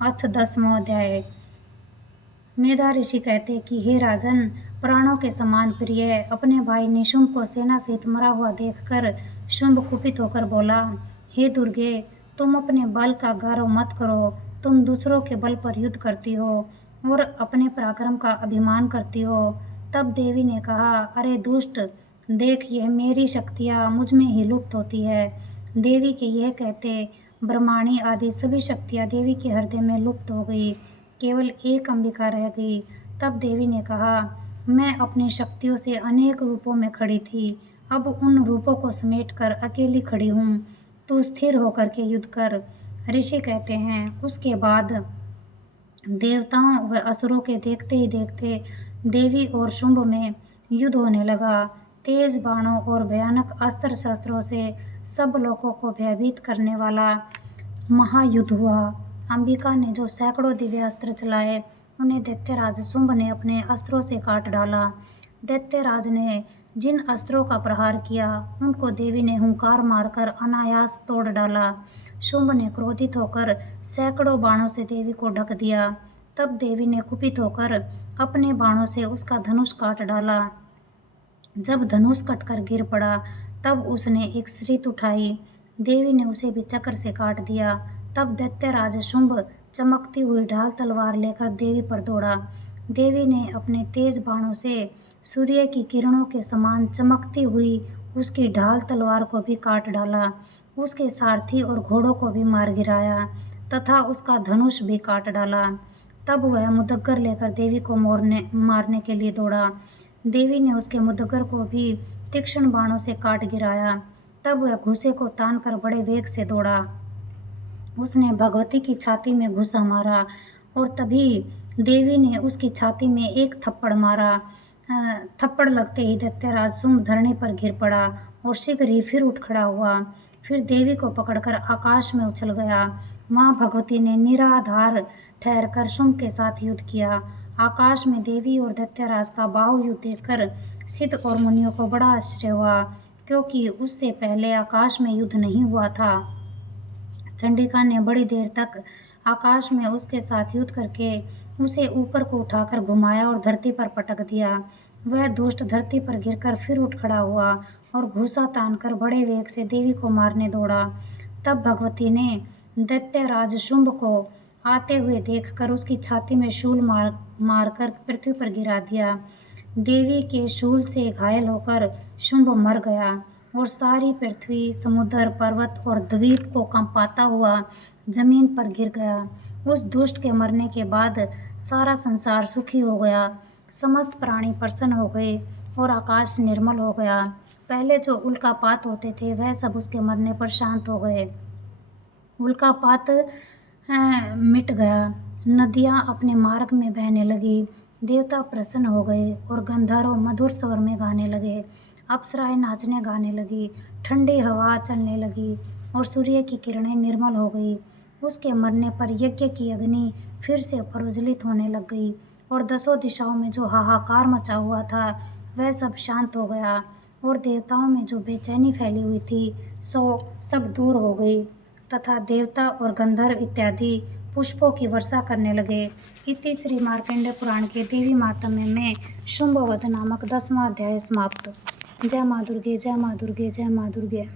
अथ 10वां अध्याय। मेधा ऋषि कहते कि हे राजन, प्राणों के समान प्रिय अपने भाई निशुंभ को सेना सहित मरा हुआ देखकर शुंभ कुपित होकर बोला, हे दुर्गे, तुम अपने बल का गर्व मत करो। तुम दूसरों के बल पर युद्ध करती हो और अपने पराक्रम का अभिमान करती हो। तब देवी ने कहा, अरे दुष्ट, देख, यह मेरी शक्तियाँ मुझ में ही लुप्त होती है। देवी के यह कहते ब्रह्माणी आदि सभी शक्तियाँ देवी के हृदय में लुप्त हो गई। केवल एक अंबिका रह गई। तब देवी ने कहा, मैं अपनी शक्तियों से अनेक रूपों में खड़ी थी, अब उन रूपों को समेटकर अकेली खड़ी हूँ। तू स्थिर होकर के युद्ध कर। ऋषि कहते हैं, उसके बाद देवताओं व असुरों के देखते ही देखते देवी और शुंभ में युद्ध होने लगा। तेज बाणों और भयानक अस्त्र शस्त्रों से सब लोगों को भयभीत करने वाला महायुद्ध हुआ। अंबिका ने जो सैकड़ों दिव्य अस्त्र चलाए, उन्हें दैत्यराज शुंभ ने अपने अस्त्रों से काट डाला। दैत्यराज ने जिन अस्त्रों का प्रहार किया, उनको देवी ने हुंकार मारकर अनायास तोड़ डाला। शुंभ ने क्रोधित होकर सैकड़ों बाणों से देवी को ढक दिया। तब देवी ने कुपित होकर अपने बाणों से उसका धनुष काट डाला। जब धनुष कटकर गिर पड़ा, तब उसने एक श्रित उठाई। देवी ने उसे भी चक्र से काट दिया। तब दैत्यराज शुंभ चमकती हुई ढाल तलवार लेकर देवी पर दौड़ा। देवी ने अपने तेज बाणों से सूर्य की किरणों के समान चमकती हुई उसकी ढाल तलवार को भी काट डाला। उसके सारथी और घोड़ों को भी मार गिराया तथा उसका धनुष भी काट डाला। तब वह मुदग्गर लेकर देवी को मारने के लिए दौड़ा। देवी ने उसके मुदग्गर को भी तीक्ष्ण बाणों से काट गिराया। तब वह घुसे को तानकर बड़े वेग से दौड़ा। उसने भगवती की छाती में घुसा मारा और तभी देवी ने उसकी छाती में एक थप्पड़ मारा। थप्पड़ लगते ही दैत्यराज शुंभ धरनी पर गिर पड़ा और शीघ्र ही फिर उठ खड़ा हुआ। फिर देवी को पकड़कर आकाश में उछल गया। माँ भगवती ने निराधार ठहरकर शुंभ के साथ युद्ध किया। आकाश में देवी और दैत्यराज का बाहुयुद्ध देखकर सिद्ध और मुनियों को बड़ा आश्चर्य हुआ, क्योंकि उससे पहले आकाश में युद्ध नहीं हुआ था। चंडिका ने बड़ी देर तक आकाश में उसके साथ युद्ध करके उसे ऊपर को उठाकर घुमाया और धरती पर पटक दिया। वह दुष्ट धरती पर गिरकर फिर उठ खड़ा हुआ और घूसा तानकर बड़े वेग से देवी को मारने दौड़ा। तब भगवती ने दैत्यराज शुंभ को आते हुए देखकर उसकी छाती में शूल मारकर पृथ्वी पर गिरा दिया। देवी के शूल से घायल होकर शुंभ मर गया और सारी पृथ्वी, समुद्र, पर्वत और द्वीप को कंपाता हुआ जमीन पर गिर गया। उस दुष्ट के मरने के बाद सारा संसार सुखी हो गया। समस्त प्राणी प्रसन्न हो गए और आकाश निर्मल हो गया। पहले जो उल्कापात होते थे, वह सब उसके मरने पर शांत हो गए। उल्कापात मिट गया। नदियाँ अपने मार्ग में बहने लगी। देवता प्रसन्न हो गए और गंधर्व मधुर स्वर में गाने लगे। अप्सराएं नाचने गाने लगी। ठंडी हवा चलने लगी और सूर्य की किरणें निर्मल हो गई। उसके मरने पर यज्ञ की अग्नि फिर से प्रज्वलित होने लग गई और 10 दिशाओं में जो हाहाकार मचा हुआ था, वह सब शांत हो गया और देवताओं में जो बेचैनी फैली हुई थी, सो सब दूर हो गई तथा देवता और गंधर्व इत्यादि पुष्पों की वर्षा करने लगे। इति श्री मार्कंडेय पुराण के देवी माहात्म्य में शुंभवध नामक 10वां अध्याय समाप्त। जय माँ दुर्गे, जय माँ दुर्गे, जय माँ दुर्गे।